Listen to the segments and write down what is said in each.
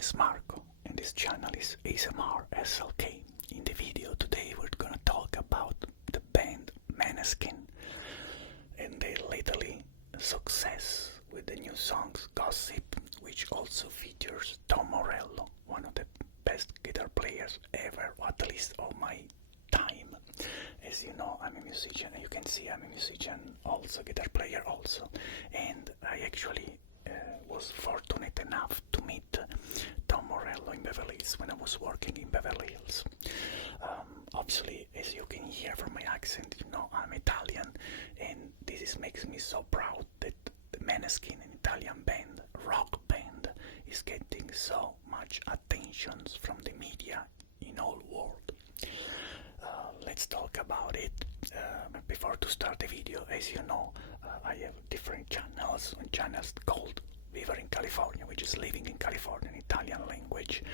is Marco and this channel is ASMR SLK. In the video today we're gonna talk about the band Maneskin and their lately success with the new songs Gossip, which also features Tom Morello, one of the best guitar players ever, or at least of my time. As you know, I'm a musician, and you can see I'm a musician also, guitar player also, and I actually was fortunate enough to meet Tom Morello in Beverly Hills when I was working in Beverly Hills. Obviously, as you can hear from my accent, you know I'm Italian, and this makes me so proud that the Maneskin, an Italian band, rock band, is getting so much attention from the media in all world. Let's talk about it. Before to start the video, as you know, I have different channels called VIVERE in California, which is living in California in Italian language,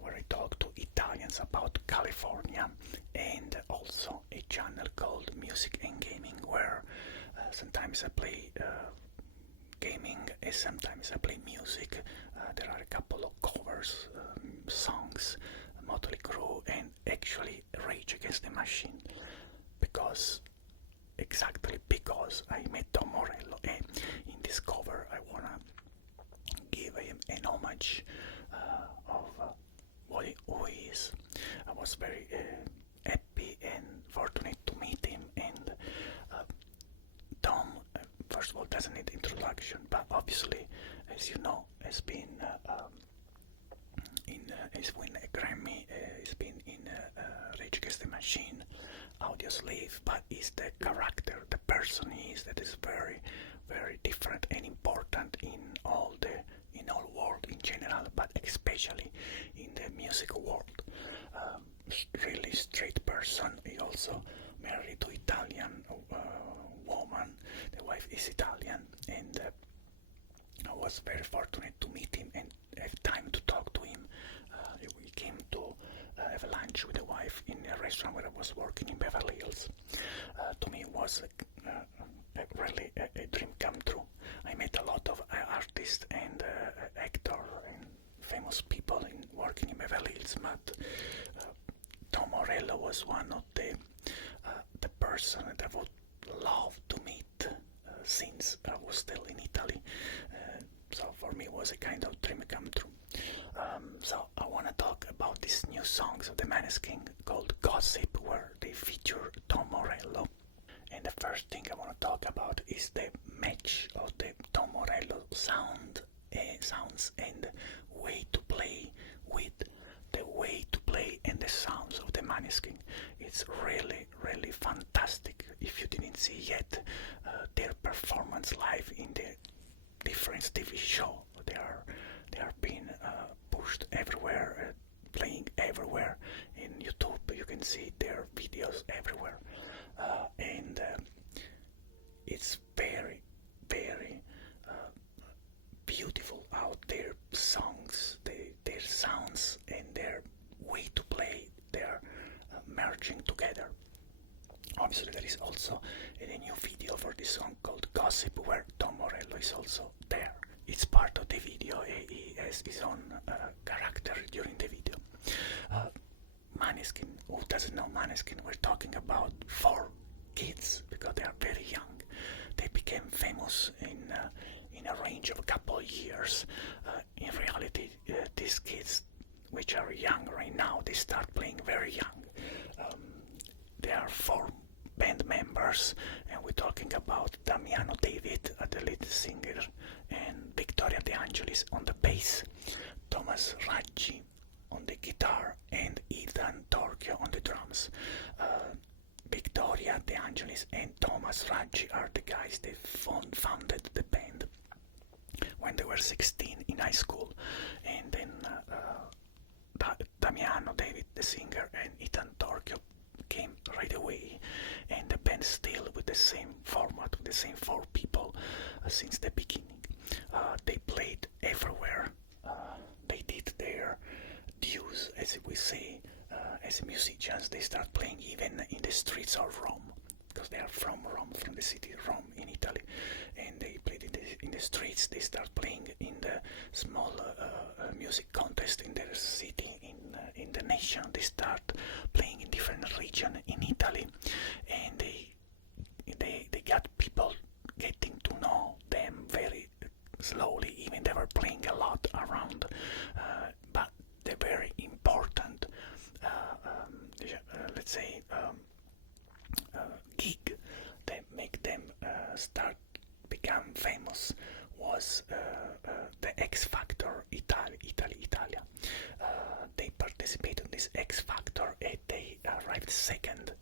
where I talk to Italians about California, and also a channel called Music and Gaming, where sometimes I play gaming and sometimes I play music. There are a couple of covers, songs, Motley Crue, and actually Rage Against the Machine, exactly because I met Tom Morello, and in this cover I wanna give him an homage of who he is. I was very happy and fortunate to meet him, and Tom, first of all, doesn't need introduction, but obviously, as you know, has been he's won a Grammy, he's been in Rage Against the Machine, Audio Slave, but he's the character, the person he is, that is very, very different and important in all world in general, but especially in the music world. Really straight person. He also married to Italian woman. The wife is Italian, and I was very fortunate to meet him and have time to talk to him. We came to have lunch with the wife in a restaurant where I was working in Beverly Hills. To me, it was really a dream come true. I met a lot of artists and actors and famous people working in Beverly Hills, but Tom Morello was one of the person that I would love to meet since I was still in Italy. So for me it was a kind of dream come true. So I want to talk about these new songs of the Maneskin called Gossip, where they feature Tom Morello. And the first thing I want to talk about is the match of the Tom Morello sounds and way to play with the way to play and the sounds of the Maneskin. It's really, really fantastic. If you didn't see yet their performance live in the different TV show, they are being pushed everywhere, playing everywhere in YouTube. You can see their videos everywhere, and it's very, very beautiful how their songs, their sounds, and their way to play, they're merging together. Obviously, there is also a new video for this song called Gossip, where Tom Morello is also there. It's part of the video. He has his own character during the video. Maneskin, who doesn't know Maneskin, we're talking about 4 kids, because they are very young. They became famous in a range of a couple of years. In reality, these kids, which are young right now, they start playing very young. There are 4 band members, and we're talking about Damiano David, the lead singer, and Victoria De Angelis on the bass, Thomas Raggi on the guitar, and Ethan Torchio on the drums. Victoria De Angelis and Thomas Raggi are the guys that founded the band when they were 16 in high school, and then Damiano David, the singer, and Ethan Torchio came right away, and the band still with the same format, with the same 4 people since the beginning. They played everywhere. They did their dues, as we say, as musicians. They start playing even in the streets of Rome, because they are from Rome, from the city of Rome in Italy, and they played in the streets. They start playing in the small music contest in their city, in the nation. They start playing in different regions in Italy, and they got people getting to know them very slowly. Even they were playing a lot around, but they're very important. Let's say gig that make them start become famous was the X Factor Italia. They participated in this X Factor and they arrived second,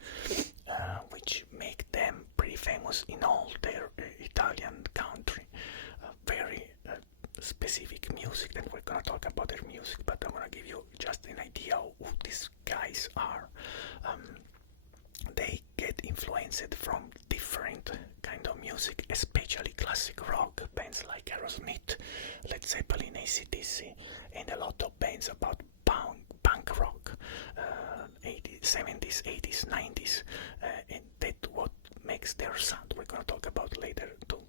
which make them pretty famous in all their Italian country. Very specific music, then we're gonna talk about their music, but I'm gonna give you just an idea of who these guys are. They get influenced from different kind of music, especially classic rock, bands like Aerosmith, Led Zeppelin, AC/DC, and a lot of bands about punk rock, 80s, 70s, 80s, 90s, and that's what makes their sound. We're gonna talk about later too.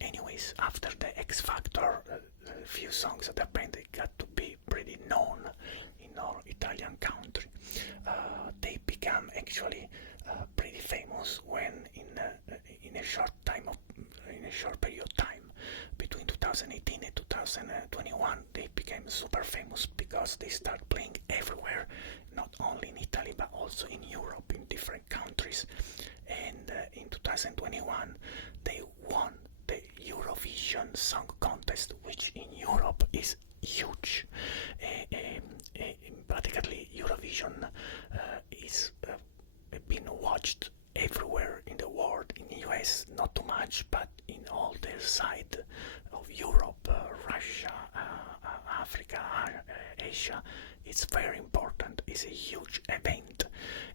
Anyways, after the X Factor, a few songs of the band they got to be pretty known in our Italian country. They become actually pretty famous when in a short period of time, between 2018 and 2021, they became super famous because they start playing everywhere, not only in Italy but also in Europe, in different countries. And in 2021, they won the Eurovision Song Contest, which in Europe is huge. Practically, Eurovision is been watched everywhere in the world. In the US, not too much, but in all the side of Europe, Russia, Africa, Asia, it's very important. It's a huge event,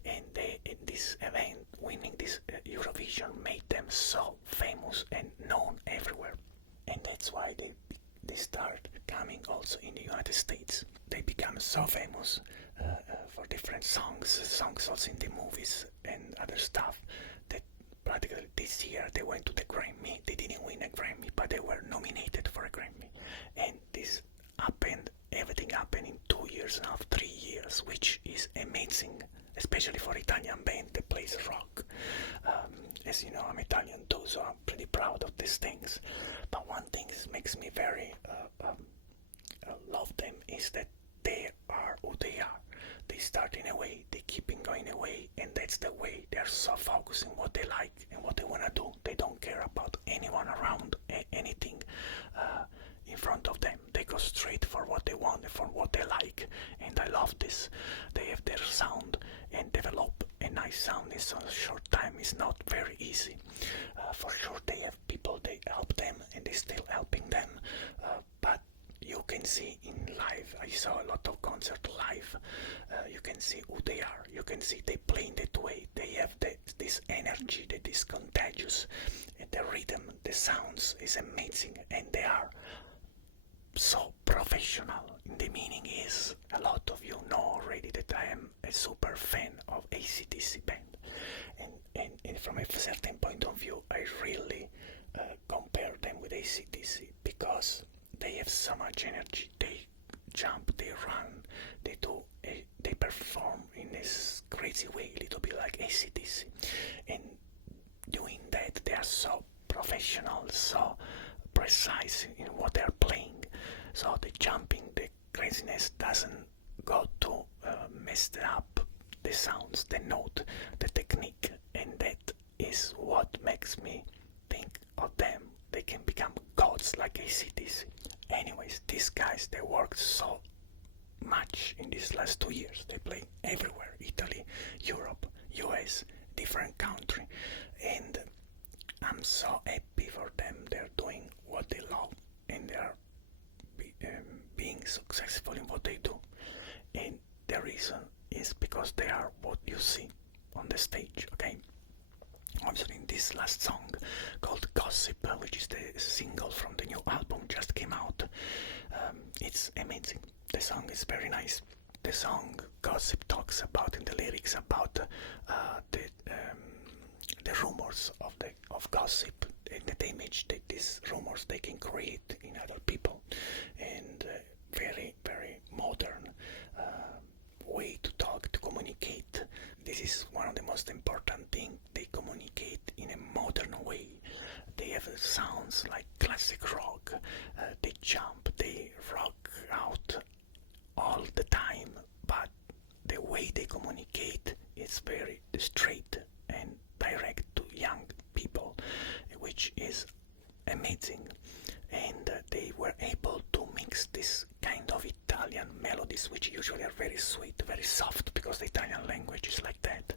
and in this event, winning this Eurovision made them so famous and known everywhere, and that's why they start coming also in the United States. They become so famous for different songs also in the movies and other stuff, that practically this year they went to the Grammy. They didn't win a Grammy, but they were nominated for a Grammy, and this happened. Everything happened in 2 years and a half, 3 years, which is amazing, especially for Italian band that plays rock. As you know, I'm Italian too, so I'm pretty proud of these things. But one thing that makes me very love them is that they are who they are. They start in a way, they keep going away, and that's the way. They're so focused on what they like and what they want to do. They don't care about anyone around, anything in front of them. They go straight for what they want and for what they like, and I love this. They have their sound, and develop a nice sound in such a short time is not very easy. For sure, they have people, they help them, and they still helping them, but you can see in live, I saw a lot of concert live, you can see who they are, you can see they play in that way, they have this energy that is contagious, and the rhythm, the sounds is amazing, and they are so professional. The meaning is, a lot of you know already that I am a super fan of AC/DC band, and from a certain point of view, I really compare them with AC/DC because they have so much energy. They jump, they run, they perform in this crazy way, a little bit like AC/DC, and doing that they are so professional, so precise in what they are playing. So the jumping, the craziness doesn't go to mess up the sounds, the note, the technique, and that is what makes me think of them. They can become gods like AC/DC. Anyways, these guys, they worked so much in these last 2 years. They play everywhere, Italy, Europe, US, different country, and I'm so happy for them. They're doing what they love, and they are being successful in what they do, and the reason is because they are what you see on the stage, okay? Obviously, in this last song called Gossip, which is the single from the new album just came out, it's amazing. The song is very nice. The song Gossip talks about in the lyrics about the rumors of gossip and the damage that these rumors they can create in other people, and rock, they jump, they rock out all the time, but the way they communicate is very straight and direct to young people, which is amazing. And they were able to mix this kind of Italian melodies, which usually are very sweet, very soft, because the Italian language is like that,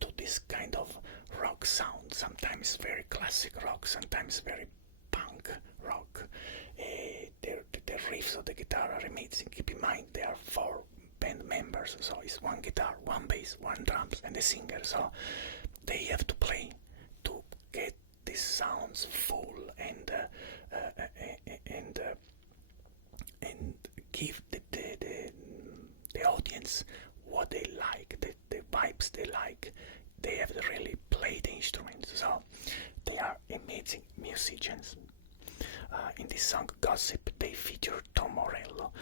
to this kind of rock sound, sometimes very classic rock, sometimes very punk rock. The riffs of the guitar are amazing. Keep in mind there are 4 band members, so it's 1 guitar, 1 bass, 1 drums, and the singer. So they have to play to get these sounds full and give the audience what they like, the vibes they like. They have to really play the instruments, so they are amazing musicians. In this song Gossip, they feature Tom Morello.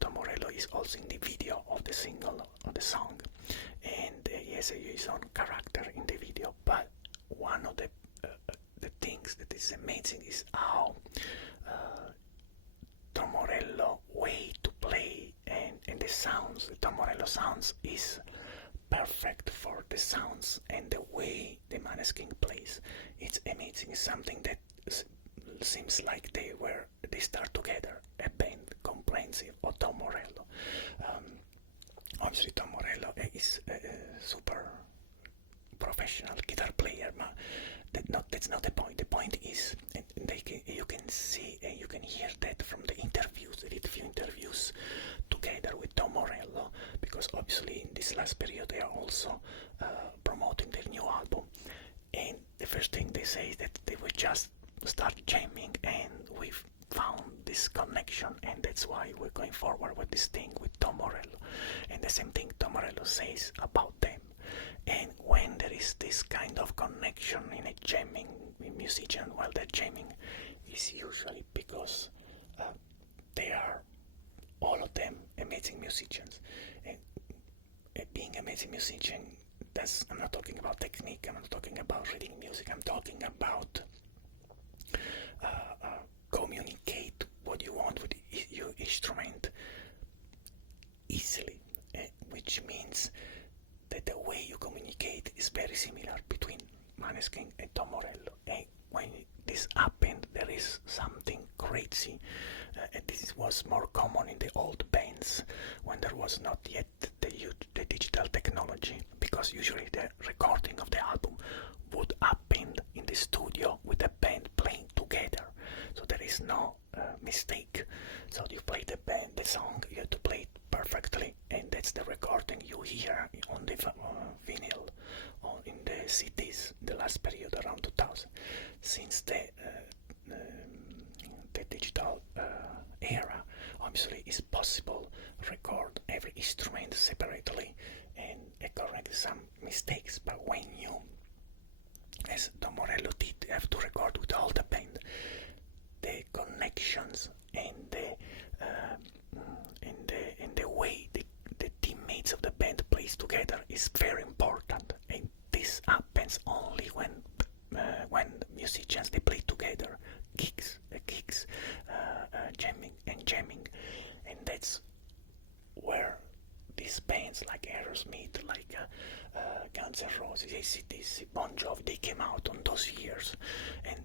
Tom Morello is also in the video of the single of the song, and he has his own character in the video. But one of the things that is amazing is how Tom Morello way to play and the sounds. The Tom Morello sounds is perfect for the sounds and the way the Maneskin plays. It's amazing. It's something that seems like they start together, a band comprehensive of Tom Morello. Obviously Tom Morello is a super professional guitar player, but that's not the point. The point is, and you can see and you can hear that from the interviews. They did a few interviews together with Tom Morello, because obviously in this last period they are also promoting their new album. And the first thing they say is that they will just start jamming, and we've found this connection, and that's why we're going forward with this thing with Tom Morello. And the same thing Tom Morello says about them. And when there is this kind of connection in a jamming musician while they're jamming, is usually because they are all of them amazing musicians. And being amazing musician, I'm not talking about technique, I'm not talking about reading music, I'm talking about communicate what you want with your instrument easily, which means that the way you communicate is very similar between Maneskin and Tom Morello. And when this happened, there is something crazy, and this was more common in the old bands when there was not yet the digital technology, because usually the recording of the album would happen in the studio with the band playing together, so there is no mistake. So you play the song, you have to play it perfectly, and that's the recording you hear on the vinyl or in the CDs, the last period around 2000. Since the digital era, obviously it's possible record every instrument separately and correct some mistakes, but when you, as Tom Morello did, have to record with all the band, the connections and the way the teammates of the band plays together is very important, and this happens only when musicians they play together, gigs, jamming, and that's where these bands like Aerosmith, like Guns N' Roses, AC/DC, Bon Jovi, they came out on those years. And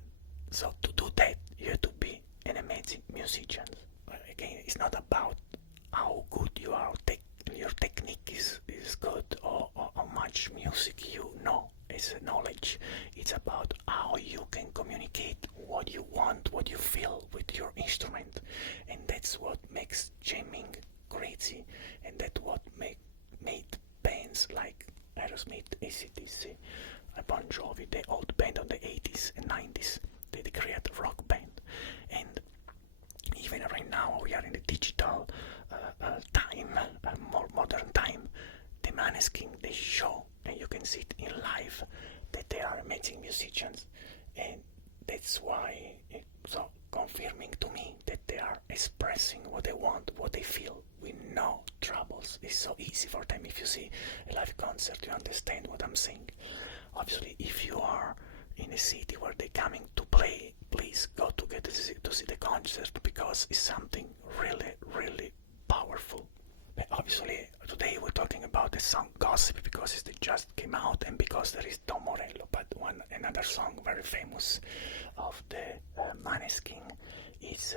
so to do that, you have to be an amazing musician. Again, it's not about how good you are, your technique is good, or how much music you know as knowledge. It's about how you can communicate what you want, what you feel with your instrument. And that's what makes jamming crazy, and that's what made bands like Aerosmith, AC/DC, Bon Jovi, the old band of the 80s and 90s, they create a rock band. And even right now we are in the digital time, more modern time. The Maneskin, they show, and you can see it in live, that they are amazing musicians, and that's why it's so confirming to me that they are expressing what they want, what they feel, with no troubles. It's so easy for them. If you see a live concert, you understand what I'm saying. Obviously, if you are in a city where they're coming to play, please go to get to see the concert, because it's something really, really powerful. But obviously, today we're talking about the song Gossip because it just came out and because there is Tom Morello. But another song very famous of the Maneskin is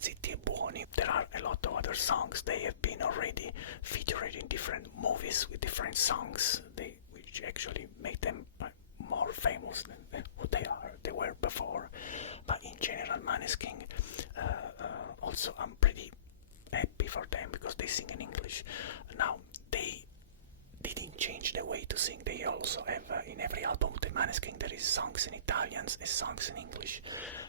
Zitti e Buoni. There are a lot of other songs. They have been already featured in different movies with different songs, which actually make them more famous than who they were before. But in general, Maneskin, also I'm pretty happy for them because they sing in English. Now, they didn't change the way to sing. They also have, in every album of the Maneskin, there is songs in Italian and songs in English.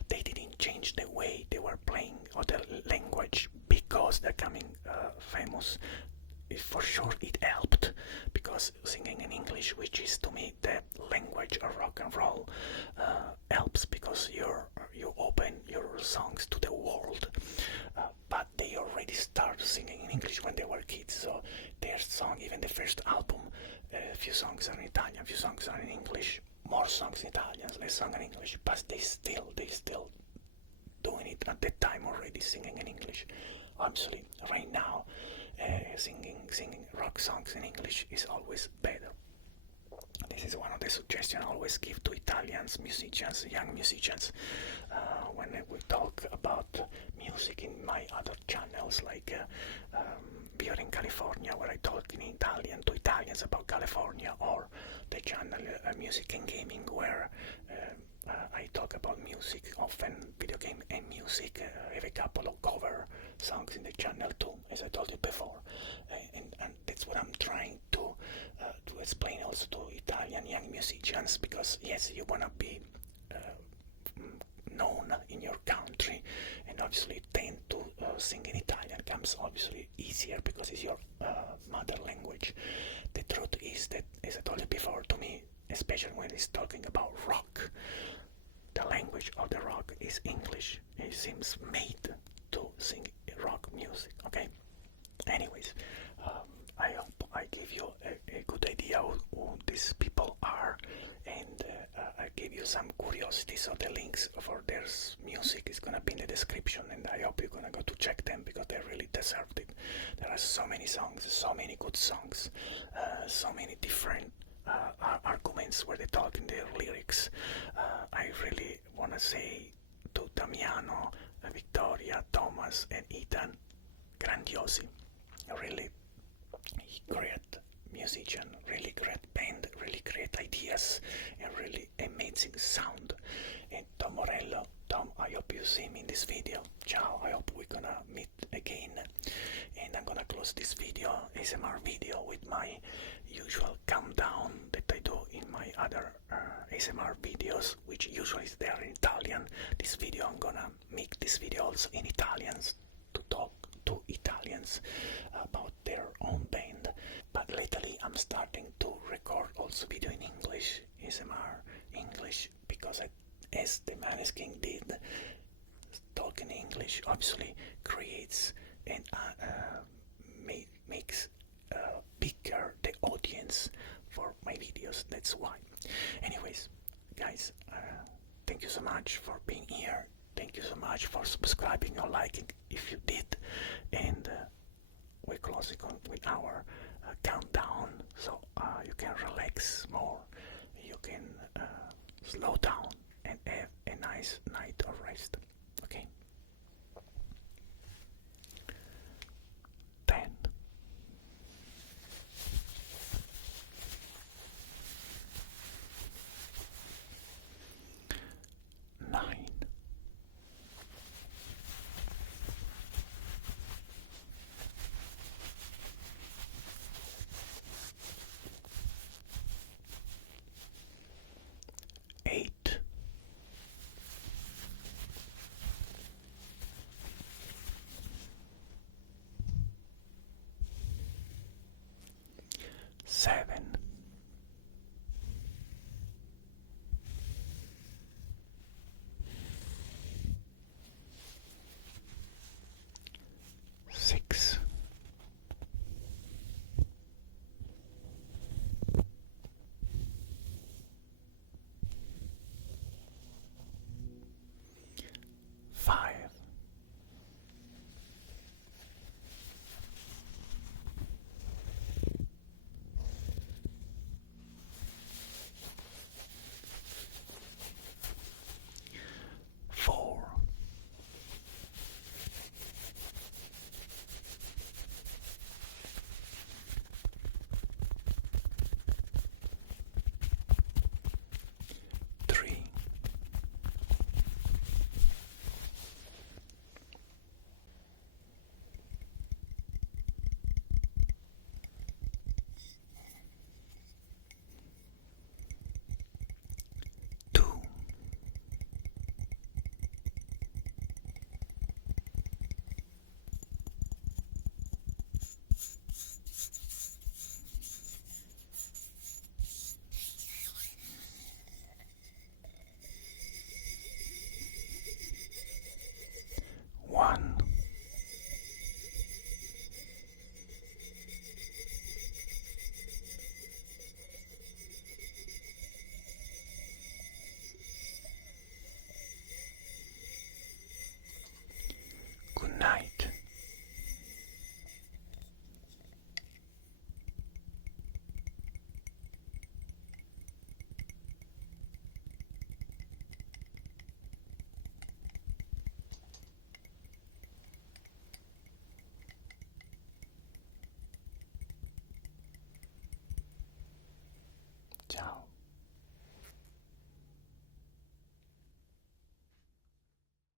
They didn't change the way they were playing or the language because they're coming famous. For sure it helped, because singing in English, which is to me the language of rock and roll, helps because you open your songs to the world. But they already started singing in English when they were kids, so their song, even the first album, a few songs are in Italian, a few songs are in English, more songs in Italian, less songs in English, but they still doing it at that time already, singing in English. Obviously, right now, singing rock songs in English is always better. This is one of the suggestions I always give to Italians, musicians, young musicians, when we talk about music in my other channels, like VIVERE in California, where I talk in Italian to Italians about California, or the channel Music and Gaming, where I talk about music, often video game and music. I have a couple of cover songs in the channel too, as I told you before, and that's what I'm trying to explain also to Italian young musicians, because yes, you wanna be known in your country, and obviously tend to sing in Italian comes obviously easier because it's your mother language. The truth is that, as I told you before, to me, especially when it's talking about rock, the language of the rock is English. It seems made to sing rock music, okay? Anyways, I hope I gave you a good idea who these people are, and I gave you some curiosity, so the links for their music is gonna be in the description, and I hope you're gonna go to check them because they really deserved it. There are so many songs, so many good songs, so many different arguments where they talk in their lyrics. I really want to say to Damiano, Victoria, Thomas and Ethan, grandiosi, really great musician, really great band, really great ideas, and really amazing sound. And Tom Morello, Tom, I hope you see me in this video. Ciao, I hope we're gonna meet again. And I'm gonna close this video, ASMR video, with my usual countdown that I do in my other ASMR videos, which usually is there in Italian. This video, I'm gonna make this video also in Italian to talk to Italians about their own band. But lately I'm starting to record also video in English, ASMR English, because as the Maneskin did, talking English obviously creates and makes bigger the audience for my videos. That's why. Anyways, guys, thank you so much for being here. Thank you so much for subscribing or liking if you did. And we're closing on with our countdown, so you can relax more. You can slow down and have a nice